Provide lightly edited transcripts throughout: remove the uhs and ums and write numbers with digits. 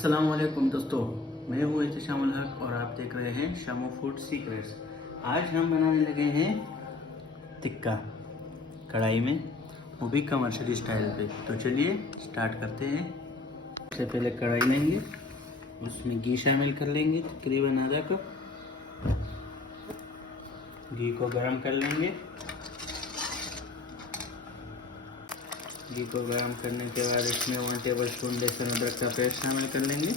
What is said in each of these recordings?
अस्सलामुअलैकुम दोस्तों, मैं हूँ एहतिशामुल हक और आप देख रहे हैं शामो फूड सीक्रेट्स। आज हम बनाने लगे हैं टिक्का कढ़ाई में, वो भी कमर्शियल स्टाइल पे। तो चलिए स्टार्ट करते हैं। सबसे पहले कढ़ाई लेंगे, उसमें घी शामिल कर लेंगे, तकरीबन आधा कप घी को गर्म कर लेंगे। घी को गर्म करने के बाद इसमें 1 टेबलस्पून लहसुन अदरक का पेस्ट शामिल कर लेंगे।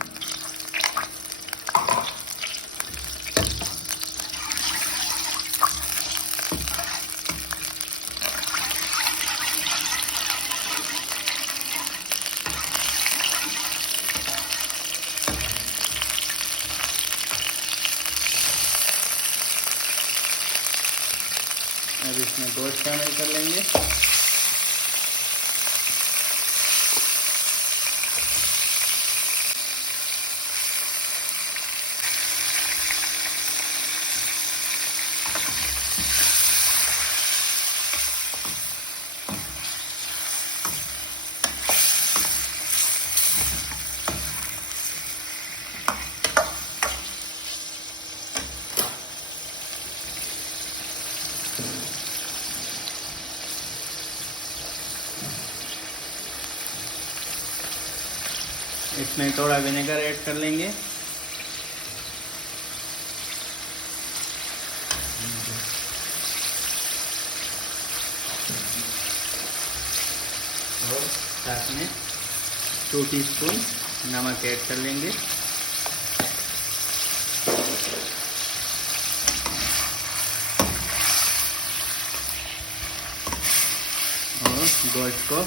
अब इसमें गोश्त शामिल कर लेंगे। इसमें थोड़ा विनेगर ऐड कर लेंगे। और साथ में 2 टीस्पून नमक ऐड कर लेंगे। और गोश्त को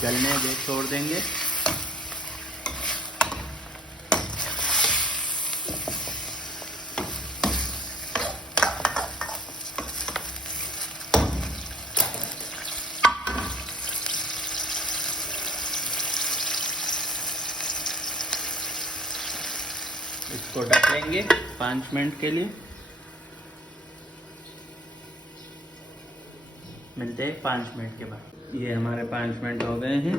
गलने दे छोड़ देंगे। इसको ढक लेंगे 5 मिनट के लिए। मिलते हैं 5 मिनट के बाद। ये हमारे 5 मिनट हो गए हैं।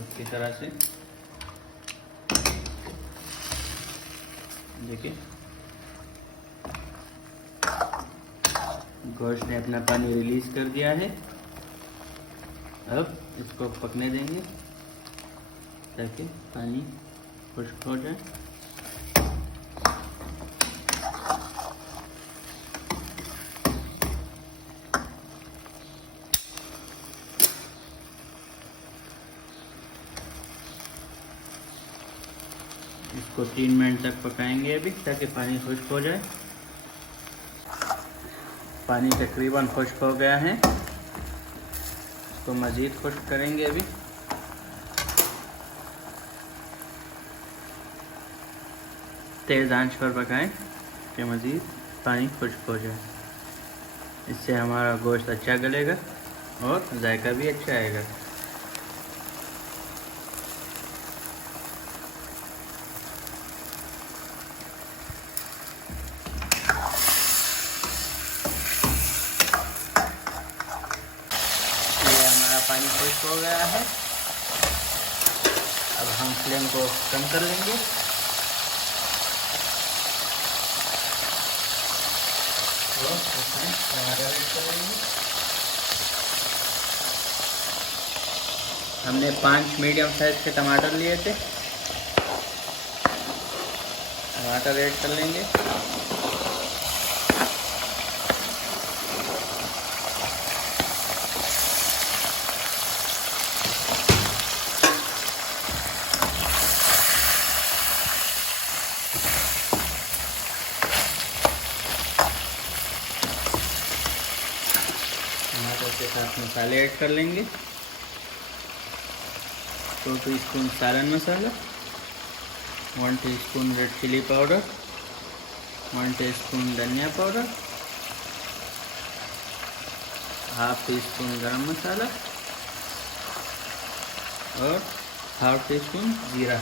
अच्छी तरह से देखिए गोश्त ने अपना पानी रिलीज कर दिया है। अब इसको पकने देंगे ताकि पानी खुश्क हो जाए। इसको 3 मिनट तक पकाएंगे अभी, ताकि पानी खुश्क हो जाए। पानी तकरीबन खुश्क हो गया है, इसको मज़ीद खुश्क करेंगे अभी। तेज़ आंच पर पकाएं कि मज़ीद पानी खुश्क हो जाए। इससे हमारा गोश्त अच्छा गलेगा और जायका भी अच्छा आएगा। ये हमारा पानी खुश्क हो गया है। अब हम फ्लेम को कम कर लेंगे। हमने 5 मीडियम साइज के टमाटर लिए थे। टमाटर ऐड कर लेंगे। टमाटर के साथ मसाले ऐड कर लेंगे। 2 टीस्पून सालन masala, 1 teaspoon red chilli powder, 1 teaspoon धनिया powder, half teaspoon garam masala और हाफ टीस्पून जीरा।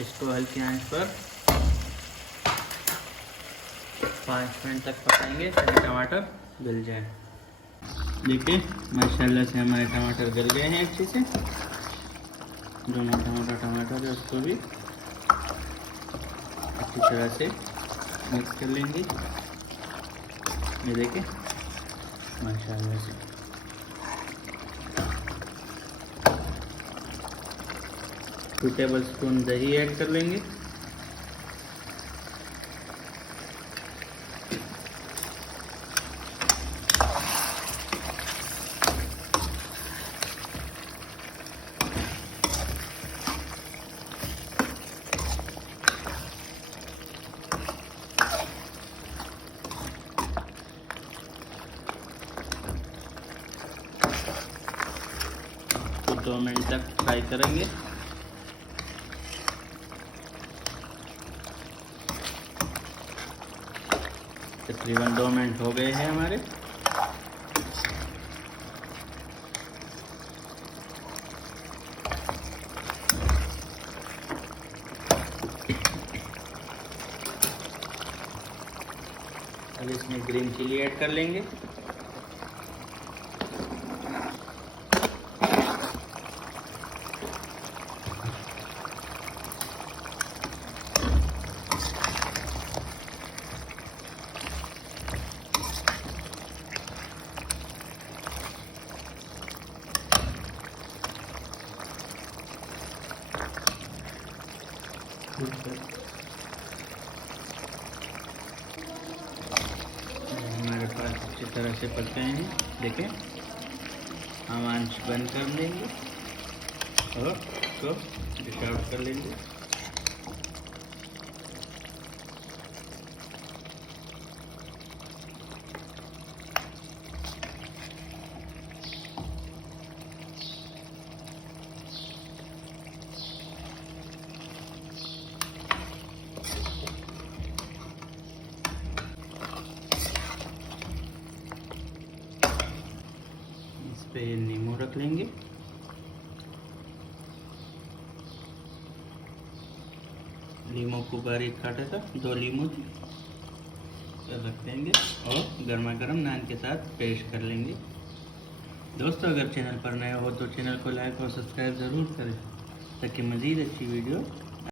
इसको हल्की आंच पर 5 मिनट तक पकाएंगे ताकि टमाटर गल जाए। देखिए माशाल्लाह से हमारे टमाटर गल गए हैं अच्छे से। दोनों टमाटर है उसको भी अच्छी तरह से मिक्स कर लेंगे। ये देखिए माशाल्लाह से। 2 टेबलस्पून दही ऐड कर लेंगे। तो 2 मिनट तक फ्राई करेंगे। तकरीबन 2 मिनट हो गए हैं हमारे। अब इसमें ग्रीन चिली ऐड कर लेंगे। हमारे पास अच्छी तरह से पक गए हैं। देखें हम आंच बंद कर देंगे और इसको डिश आउट कर लेंगे। पे नींबू रख लेंगे। नींबू को बारीक काटा था, 2 नींबू थे, रख देंगे और गर्मा गर्म नान के साथ पेश कर लेंगे। दोस्तों अगर चैनल पर नए हो तो चैनल को लाइक और सब्सक्राइब ज़रूर करें ताकि मज़ीद अच्छी वीडियो